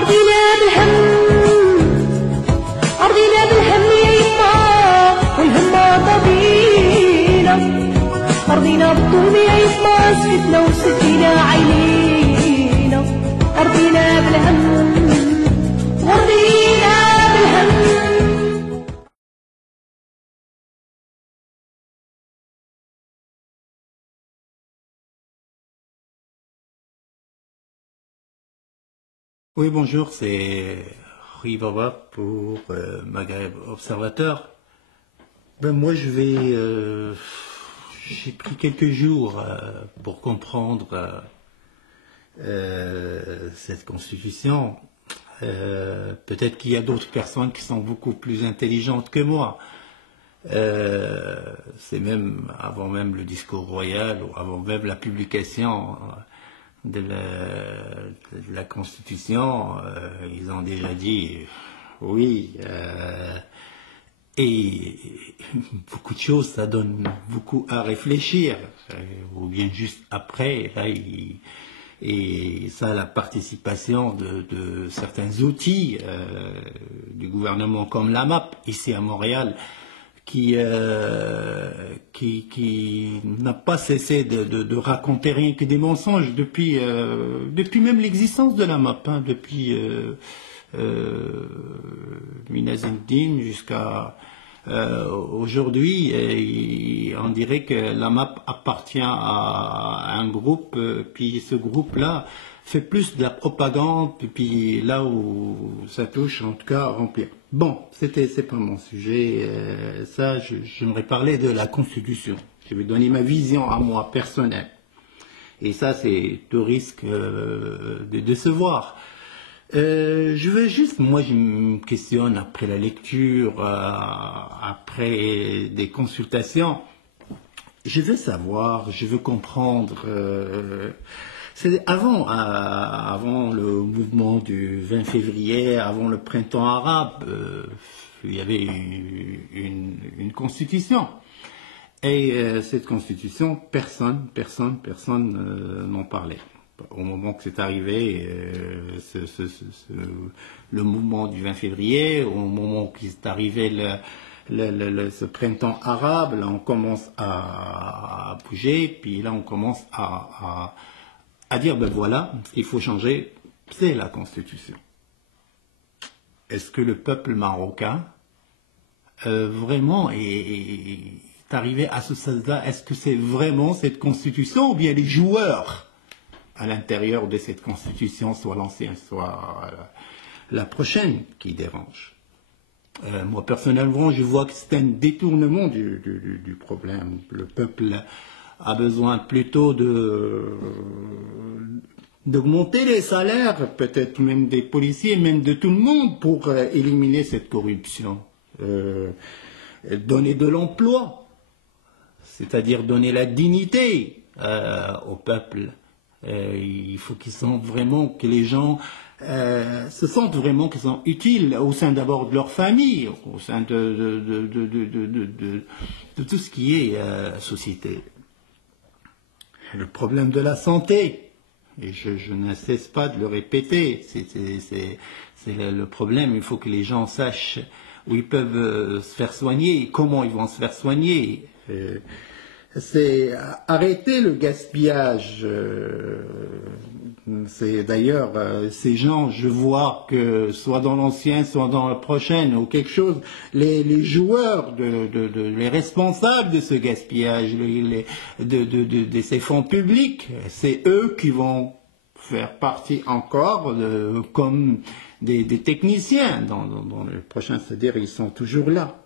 أرضينا بالهم أرضينا بالهم يا يما والهمة طبينا أرضينا بالظلم يا يما سكتنا وسكينا عينينا أرضينا بالهم وأرضينا بالهم. Oui, bonjour, c'est Rui Baba pour Maghreb Observateur. Moi, j'ai pris quelques jours pour comprendre cette constitution. Peut-être qu'il y a d'autres personnes qui sont beaucoup plus intelligentes que moi. C'est même avant même le discours royal ou avant même la publication de la Constitution, ils ont déjà dit oui, et beaucoup de choses, ça donne beaucoup à réfléchir, ou bien juste après, là, et ça, la participation de certains outils du gouvernement comme la MAP, ici à Montréal, qui n'a pas cessé de raconter rien que des mensonges depuis même l'existence de la MAP, hein, depuis Minazeddine jusqu'à aujourd'hui. Et on dirait que la MAP appartient à un groupe, puis ce groupe-là fait plus de la propagande, puis là où ça touche, en tout cas, à remplir. Bon, c'est pas mon sujet. Ça, j'aimerais parler de la Constitution. Je vais donner ma vision à moi personnelle. Et ça, c'est tout risque de décevoir. Je veux juste, moi, je me questionne après la lecture, après des consultations. Je veux savoir, je veux comprendre. C'est avant le mouvement du 20 février, avant le printemps arabe, il y avait une constitution. Et cette constitution, personne n'en parlait. Au moment que c'est arrivé, le mouvement du 20 février, au moment où est arrivé ce printemps arabe, là on commence à bouger, puis là on commence à dire, ben voilà, ce qu'il faut changer, c'est la Constitution. Est-ce que le peuple marocain vraiment est arrivé à ce stade-là? Est-ce que c'est vraiment cette Constitution ou bien les joueurs à l'intérieur de cette Constitution, soit l'ancienne, soit la prochaine, qui dérangent? Moi, personnellement, je vois que c'est un détournement du problème. Le peuple a besoin plutôt d'augmenter les salaires, peut-être même des policiers, même de tout le monde, pour éliminer cette corruption. Donner de l'emploi, c'est-à-dire donner la dignité au peuple. Il faut qu'ils sentent vraiment que les gens se sentent vraiment qu'ils sont utiles au sein d'abord de leur famille, au sein de tout ce qui est société. Le problème de la santé, et je ne cesse pas de le répéter, c'est le problème. Il faut que les gens sachent où ils peuvent se faire soigner, comment ils vont se faire soigner. C'est arrêter le gaspillage. C'est d'ailleurs ces gens, je vois que soit dans l'ancien, soit dans la prochaine ou quelque chose, les joueurs, les responsables de ce gaspillage, de ces fonds publics, c'est eux qui vont faire partie encore comme des techniciens dans le prochain, c'est-à-dire ils sont toujours là.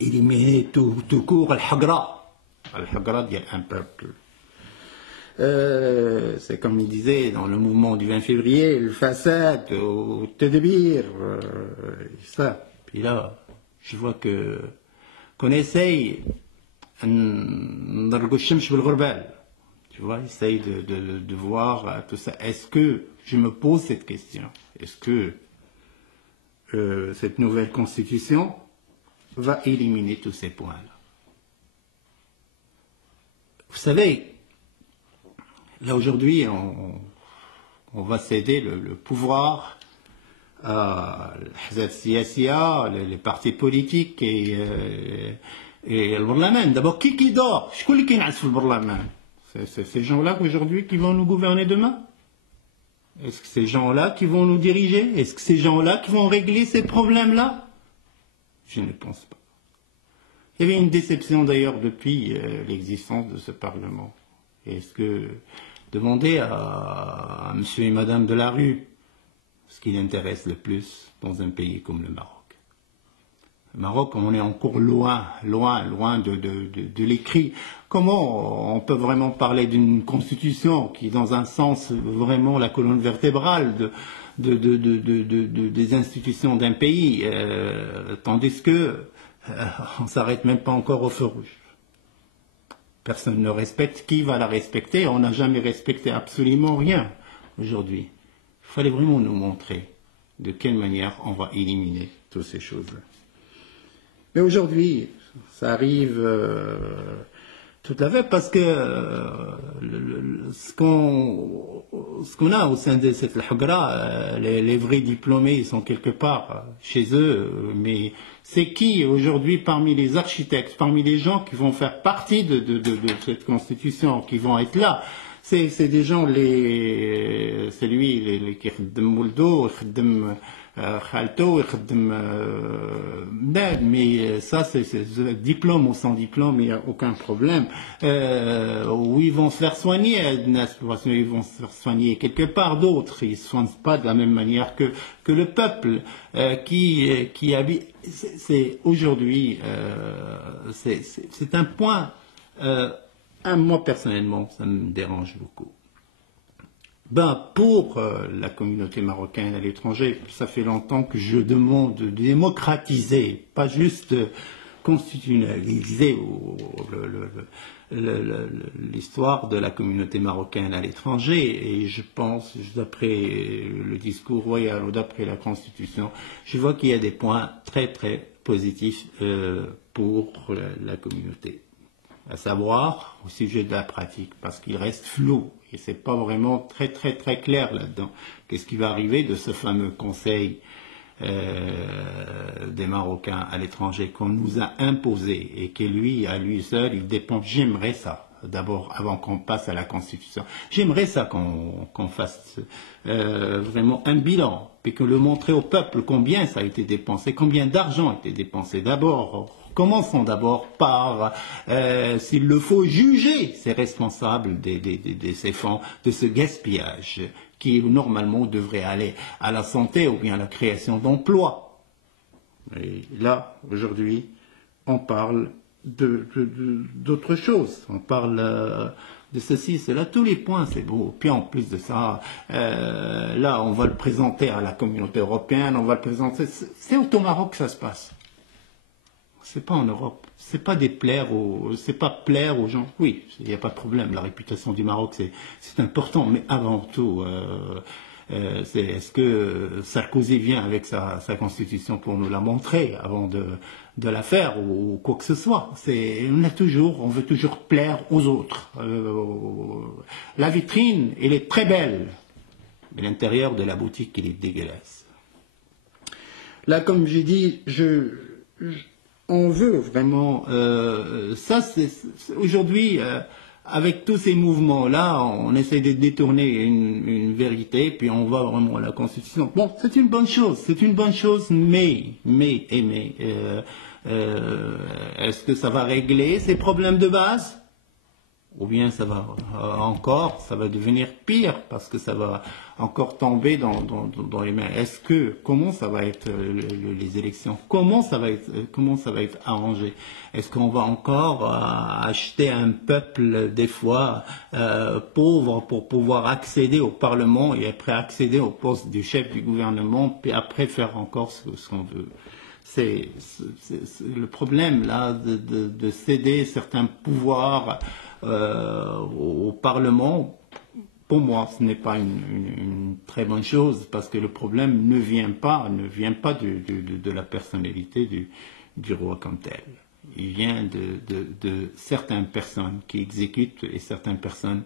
Éliminer tout court al-hagra. Al-hagra dit un peuple. C'est comme il disait dans le mouvement du 20 février, le façade, au tedbir, ça. Puis là, je vois qu'on essaye, tu vois, essaye de voir tout ça. Est-ce que, je me pose cette question, est-ce que cette nouvelle constitution va éliminer tous ces points-là? Vous savez, là aujourd'hui, On va céder le pouvoir les partis politiques et le Parlement. D'abord, qui dort? C'est ces gens-là aujourd'hui qui vont nous gouverner demain? Est-ce que ces gens-là qui vont nous diriger? Est-ce que ces gens-là qui vont régler ces problèmes-là? Je ne pense pas. Il y avait une déception d'ailleurs depuis l'existence de ce Parlement. Est-ce que demander à monsieur et madame de la rue ce qui l'intéresse le plus dans un pays comme le Maroc? Le Maroc, on est encore loin de l'écrit. Comment on peut vraiment parler d'une constitution qui, dans un sens, vraiment la colonne vertébrale des institutions d'un pays, tandis que on s'arrête même pas encore au feu rouge. Personne ne respecte. Qui va la respecter? On n'a jamais respecté absolument rien aujourd'hui. Il fallait vraiment nous montrer de quelle manière on va éliminer toutes ces choses-là. Mais aujourd'hui, ça arrive toute la veille parce que ce qu'on a au sein de cette Al-Hagra, les vrais diplômés, ils sont quelque part chez eux, mais c'est qui aujourd'hui parmi les architectes, parmi les gens qui vont faire partie de cette constitution, qui vont être là? C'est des gens, c'est lui qui خدم ولده يخدم خالته يخدم mais ça c'est diplôme ou sans diplôme, il n'y a aucun problème. Où ils vont se faire soigner, ils vont se faire soigner quelque part, d'autres ils ne se soignent pas de la même manière que le peuple qui habite. C'est aujourd'hui c'est un point moi personnellement ça me dérange beaucoup. Pour la communauté marocaine à l'étranger, ça fait longtemps que je demande de démocratiser, pas juste constitutionnaliser l'histoire de la communauté marocaine à l'étranger. Et je pense, d'après le discours royal ou d'après la Constitution, je vois qu'il y a des points très très positifs pour la communauté. À savoir au sujet de la pratique, parce qu'il reste flou et c'est pas vraiment très très très clair là-dedans. Qu'est-ce qui va arriver de ce fameux conseil des Marocains à l'étranger qu'on nous a imposé et que lui, à lui seul, il dépend. J'aimerais ça, d'abord, avant qu'on passe à la Constitution. J'aimerais ça qu'on fasse vraiment un bilan, puis que le montrer au peuple combien ça a été dépensé, combien d'argent a été dépensé. D'abord, commençons d'abord par, s'il le faut, juger ces responsables de ces fonds, de ce gaspillage qui normalement devrait aller à la santé ou bien à la création d'emplois. Et là, aujourd'hui, on parle d'autre chose. On parle de ceci, cela, tous les points, c'est beau. Puis en plus de ça, là, on va le présenter à la communauté européenne, on va le présenter. C'est au Maroc que ça se passe. C'est pas en Europe. C'est pas c'est pas plaire aux gens. Oui, il n'y a pas de problème. La réputation du Maroc, c'est important. Mais avant tout, est-ce que Sarkozy vient avec sa constitution pour nous la montrer avant de la faire ou quoi que ce soit? On veut toujours plaire aux autres. La vitrine, elle est très belle, mais l'intérieur de la boutique, il est dégueulasse. Là, comme j'ai dit, on veut vraiment aujourd'hui avec tous ces mouvements-là, on essaie de détourner une vérité, puis on va vraiment à la Constitution. Bon, c'est une bonne chose, mais est-ce que ça va régler ces problèmes de base? Ou bien ça va devenir pire parce que ça va encore tomber dans les mains. Comment ça va être les élections? Comment ça va être arrangé? Est-ce qu'on va encore acheter un peuple des fois pauvre pour pouvoir accéder au Parlement et après accéder au poste du chef du gouvernement, puis après faire encore ce qu'on veut? C'est le problème là de céder certains pouvoirs au Parlement. Pour moi, ce n'est pas une très bonne chose parce que le problème ne vient pas de la personnalité du roi comme tel. Il vient de certaines personnes qui exécutent et certaines personnes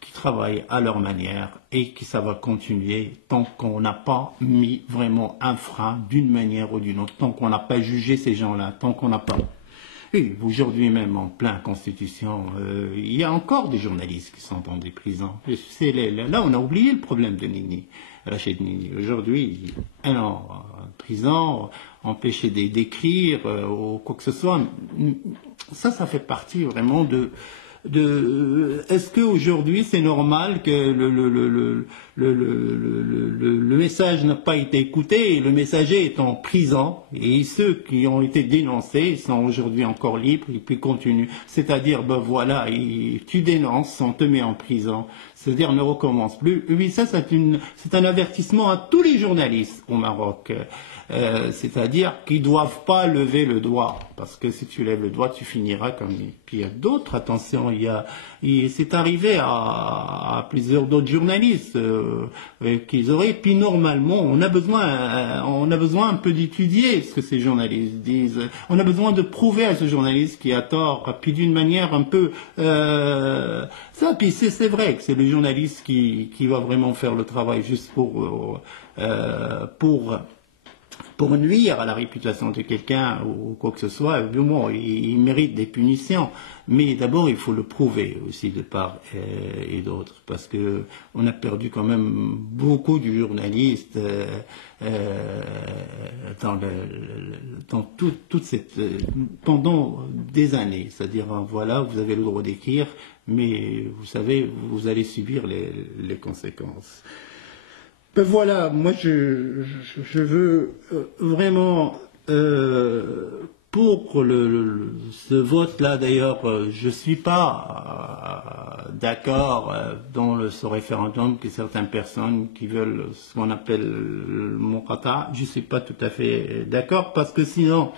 qui travaillent à leur manière et que ça va continuer tant qu'on n'a pas mis vraiment un frein d'une manière ou d'une autre, tant qu'on n'a pas jugé ces gens-là, tant qu'on n'a pas... Oui, aujourd'hui même, en plein Constitution, il y a encore des journalistes qui sont dans des prisons. Là, on a oublié le problème de Nini, Rachid Nini. Aujourd'hui, un an en prison, empêché d'écrire ou quoi que ce soit. Ça fait partie vraiment est-ce qu'aujourd'hui c'est normal que le message n'a pas été écouté et le messager est en prison et ceux qui ont été dénoncés sont aujourd'hui encore libres et puis continuent. C'est-à-dire, ben voilà, tu dénonces, on te met en prison. C'est-à-dire, ne recommence plus. Oui, ça c'est un avertissement à tous les journalistes au Maroc. C'est-à-dire qu'ils ne doivent pas lever le doigt, parce que si tu lèves le doigt, tu finiras comme... Puis il y a d'autres, attention, c'est arrivé à plusieurs d'autres journalistes qu'ils auraient, puis normalement, on a besoin un peu d'étudier ce que ces journalistes disent, on a besoin de prouver à ce journaliste qui a tort, puis d'une manière un peu... ça, puis c'est vrai que c'est le journaliste qui va vraiment faire le travail juste pour nuire à la réputation de quelqu'un ou quoi que ce soit. Bon, il mérite des punitions, mais d'abord il faut le prouver aussi de part et d'autre, parce que on a perdu quand même beaucoup de journalistes pendant des années. C'est-à-dire, voilà, vous avez le droit d'écrire, mais vous savez, vous allez subir les conséquences. Ben voilà, moi je veux vraiment pour ce vote-là. D'ailleurs, je suis pas d'accord dans ce référendum que certaines personnes qui veulent ce qu'on appelle le Muqata. Je suis pas tout à fait d'accord, parce que sinon,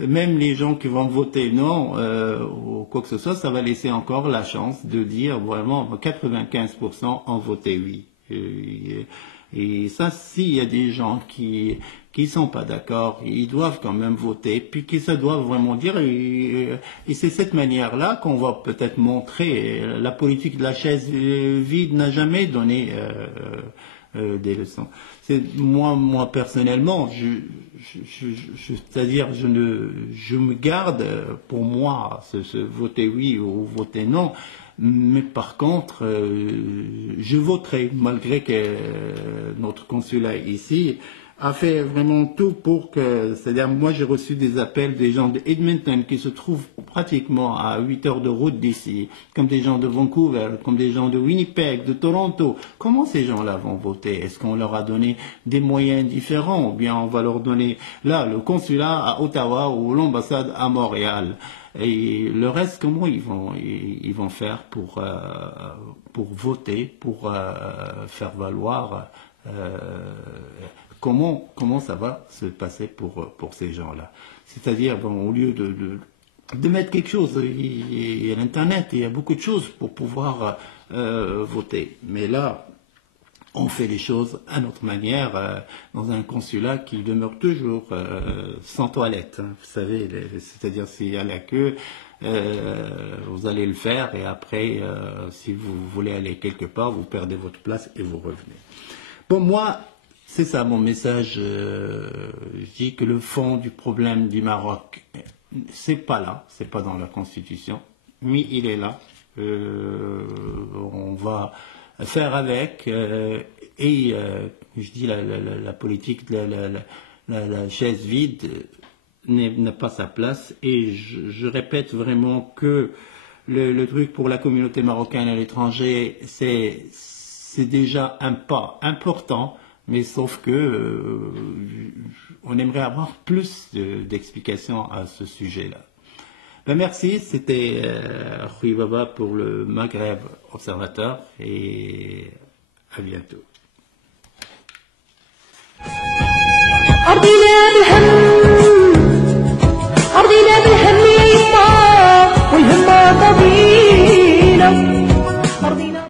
même les gens qui vont voter non ou quoi que ce soit, ça va laisser encore la chance de dire vraiment 95% ont voté oui. Et ça, s'il y a des gens qui sont pas d'accord, ils doivent quand même voter, puis qu'ils se doivent vraiment dire, et c'est cette manière-là qu'on va peut-être montrer. La politique de la chaise vide n'a jamais donné des leçons. Moi personnellement, c'est-à-dire je me garde pour moi ce voter oui ou voter non. Mais par contre, je voterai, malgré que notre consulat ici a fait vraiment tout pour que... C'est-à-dire, moi j'ai reçu des appels des gens de Edmonton qui se trouvent pratiquement à 8 heures de route d'ici, comme des gens de Vancouver, comme des gens de Winnipeg, de Toronto. Comment ces gens-là vont voter? Est-ce qu'on leur a donné des moyens différents, ou bien on va leur donner, là, le consulat à Ottawa ou l'ambassade à Montréal? Et le reste, comment ils vont faire pour voter, pour faire valoir comment ça va se passer pour ces gens-là? C'est-à-dire, bon, au lieu de mettre quelque chose, il y a l'Internet, il y a beaucoup de choses pour pouvoir voter. Mais là, on fait les choses à notre manière dans un consulat qui demeure toujours sans toilette. Hein, vous savez, c'est-à-dire s'il y a la queue, vous allez le faire et après, si vous voulez aller quelque part, vous perdez votre place et vous revenez. Bon, moi, c'est ça mon message. Je dis que le fond du problème du Maroc, c'est pas là, c'est pas dans la Constitution, mais il est là. On va faire avec et je dis la politique de la chaise vide n'a pas sa place, et je répète vraiment que le truc pour la communauté marocaine à l'étranger, c'est déjà un pas important, mais sauf que on aimerait avoir plus d'explications à ce sujet-là. Ben merci, c'était Rui Baba pour le Maghreb Observateur, et à bientôt.